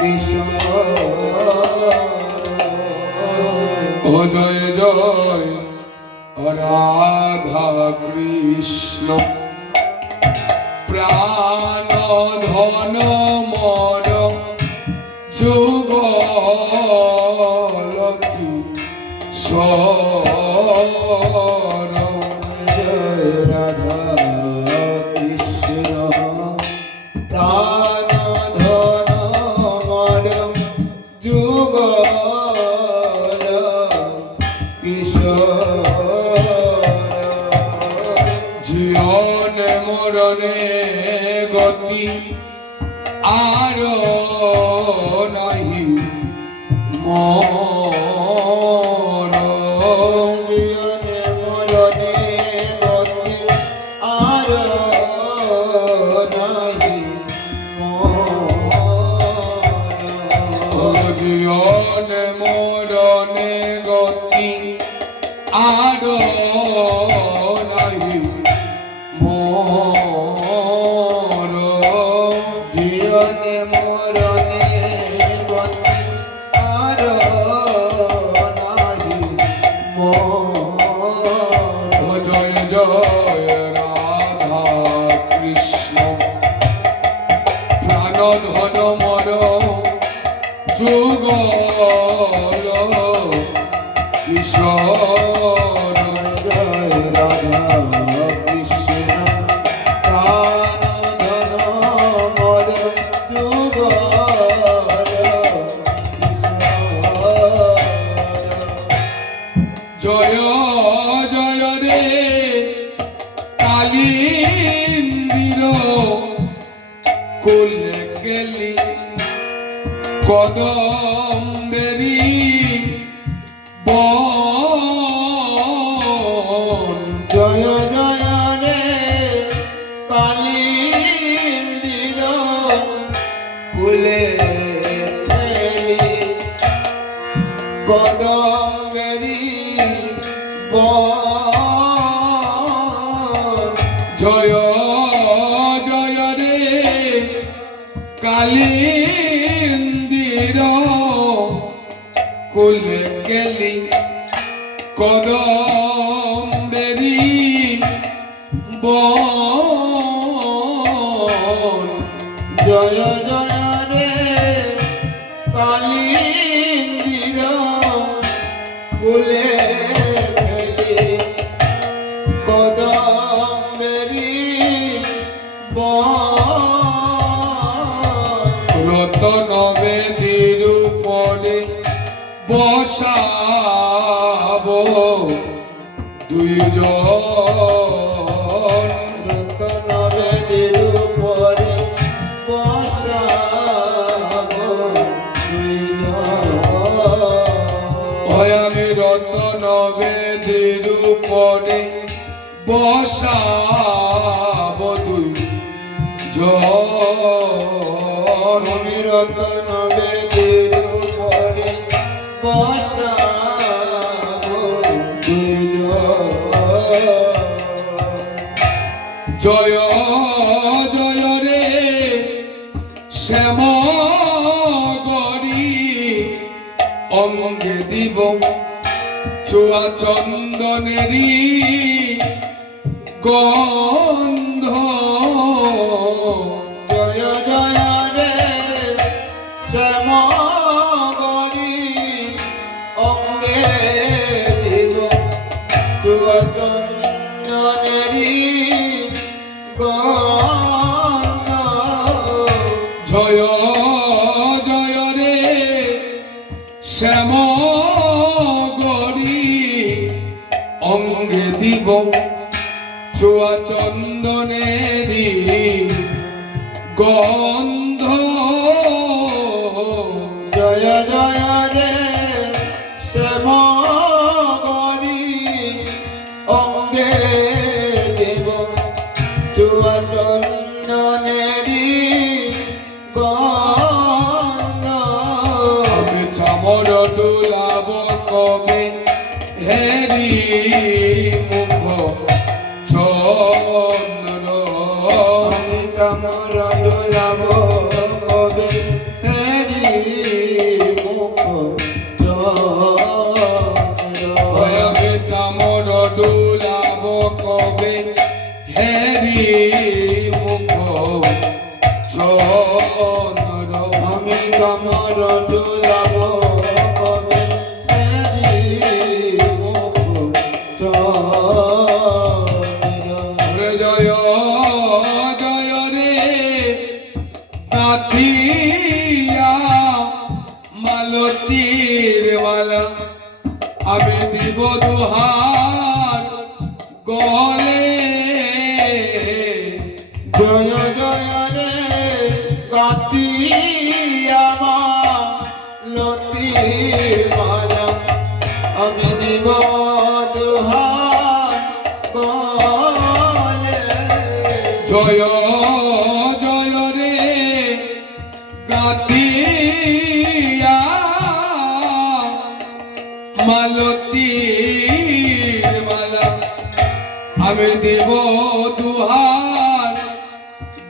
ও জয় জয় রাধা কৃষ্ণ প্রাণ ধন মন যুগল কিশোর জয় রাধা কৃষ্ণ প্রাণ ধন মন যুগল কিশোর জীবনে মরণে গতি আর নাহি মোর জীবনে মরণে গতি আর নাহি মোর জীবনে মরণে গতি আর নাহি মোর জীবনে মরণে গতি আর নাহি মোর জয় জয় রাধা কৃষ্ণ প্রাণ ধন মর যুগল কিশোর জয় রাধা কৃষ্ণ প্রাণ ধন মদ যুগল জয় জয় রে কালিন্দির কোলে কেলি কদম্বেরি বন জয় জয় রে কালিন্দির ফুলে কদমেরি বন জয় জয় রে কালিন্দির কোলে কেলি কদম্বেরি বন জয় জয় রে কালিন্দির ফুলে কদমেরি বন রতন বেদির উপরে বসাব দুইজন রতনবেদীর উপরে বসাবো দুইজন। হয় আমি রতন বেদির উপরে বসাব দুইজন আমি রতনবেদীর উপরে বসাবো দুইজন। জয় জয় রে শ্যাম গরি অঙ্গে দিব চুয়া চন্দনেরি গন্ধ জয় জয় রে শ্যামগরি অঙ্গে দিব চুয়াচন্দনেরি গন্ধ। জয় জয় রে শ্যাম গরি অঙ্গে দিব চুয়া চন্দনেরি গন্ধ জয় জয় রে শ্যামগরি অঙ্গে দিব চুয়াচন্দনেরি গন্ধ। আমি চামর ডোলাব কবে হেরি মুখ চন্দ্র আমি কামর ডোলাব চামর দুলাব কবে হেরি মুখ চরণ জয় জয় রে কাঠিয়া মালতীর মালা আমি দিব দুহার গলে জয় জয় রে কাতিয়া লতির মালা আমি দিব দুহার গলে জয় জয় রে কাঠিয়া মালতীর মালা আমি দেব দুহার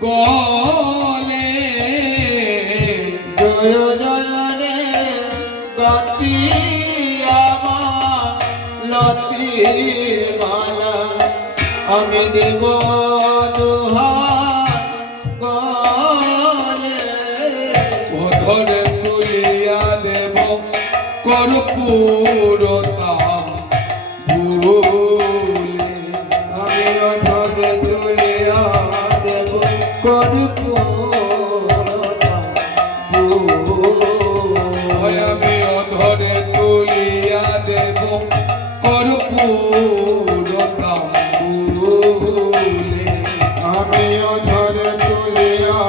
গলে জয় জয় রে কাতিয়া লতির মালা আমি দিব দুহার গলে ধরে তুলিয়া দেব কর্পূরতাম ভুলে আমি অধরে তুলিয়া দেব কর্পূরতা আমি অধরে তুলিয়া দেব কর্পূরতাম ভুলে আমি অধরে তুলিয়া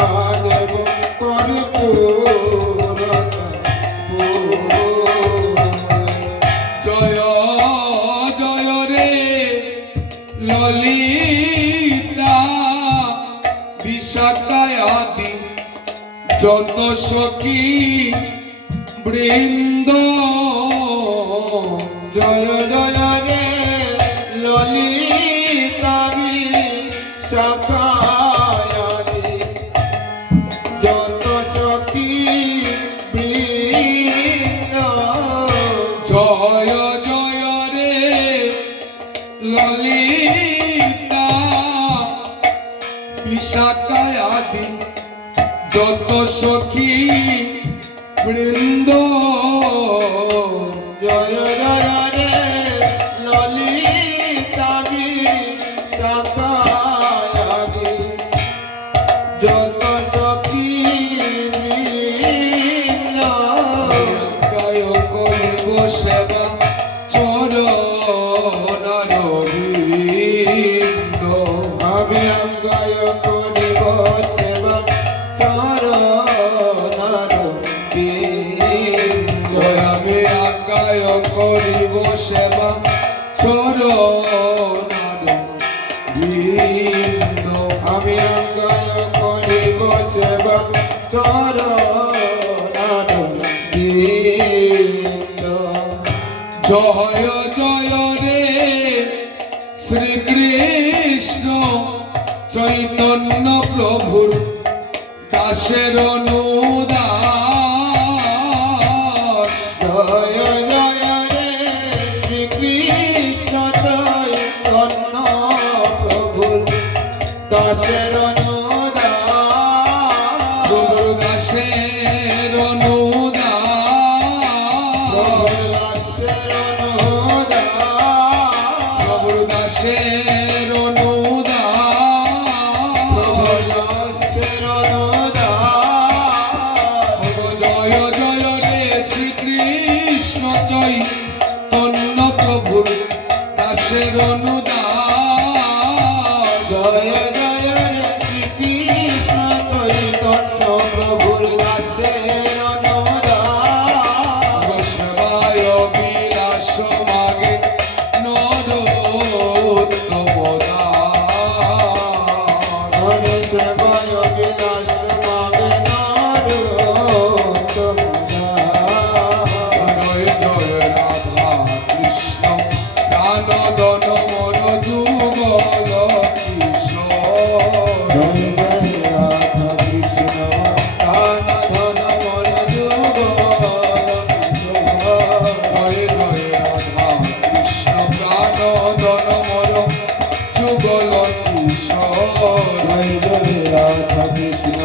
দেব কর্পূরতা জয় জয় রে ললিতা বিশাখায়াদি যত সখী বৃন্দ জয় জয় রে ললিতাবি সখায়াদি যত সখী বৃন্দ জয় জয় রে ললিতা বিশাখায়াদি যত সখী বৃন্দ জয় জয় রে ললিতাবি সখায়াদি যত সখী বৃন্দ গায় করিব সেবা চরণারবিন্দ আমি গায় করিব সেবা চরণার বিন্দ আমি আজ্ঞায় করিব সেবা চরণারবিন্দ আমি গায় করিব সেবা চরণার বিন্দ জয় জয় রে শ্রীকৃষ্ণ চৈতন্য প্রভুর দাসের অনুদাস জয় জয় রে শ্রীকৃষ্ণ চৈতন্য প্রভুর দাসের অনুদান প্রভুর দাসের অনুদাস প্রভুর দাসের অনুদাস জয় জয় রে শ্রীকৃষ্ণ চৈতন্য প্রভুর দাসের অনুদাস জয় জয় রে শ্রীকৃষ্ণ চৈতন্য প্রভুর দাসের অনুদান সেবায় বিলাস মাগে নরোত্তম দাস হরে সেবায় বিলাস মাগে নরোত্তম দাস। জয় জয় রাধা কৃষ্ণ প্রাণ দন মন যুগল কিশোর জয় জয় রাধা কৃষ্ণ প্রাণ ধন মন যুগল কিশোর। জয় জয় রাধা কৃষ্ণ প্রাণ দন মন যুগল কিশোর জয় জয় রাধা কৃষ্ণ